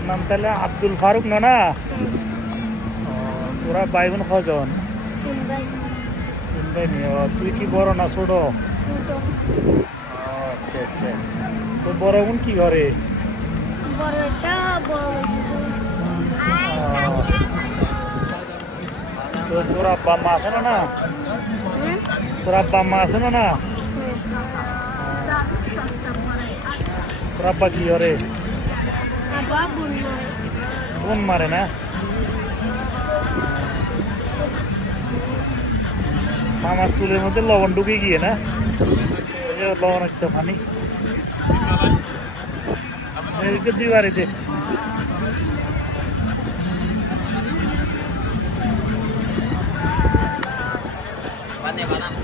তোর নাম তাহলে আব্দুল ফারুক না না? তোরা ভাই বোন কজন? তিন ভাই নিয়ে। তুই কি বড় না ছোট? আচ্ছা আচ্ছা। তোর বড় বোন কি করে? তোর আব্বা আম্মা আছে না? তোর আব্বা আম্মা আছে না? তোর আব্বা কি করে? বোন মারে না? মামার চুলের মধ্যে লবণ ঢুকে গিয়ে না? লবণ একটা পানি দিবারিতে। বানাম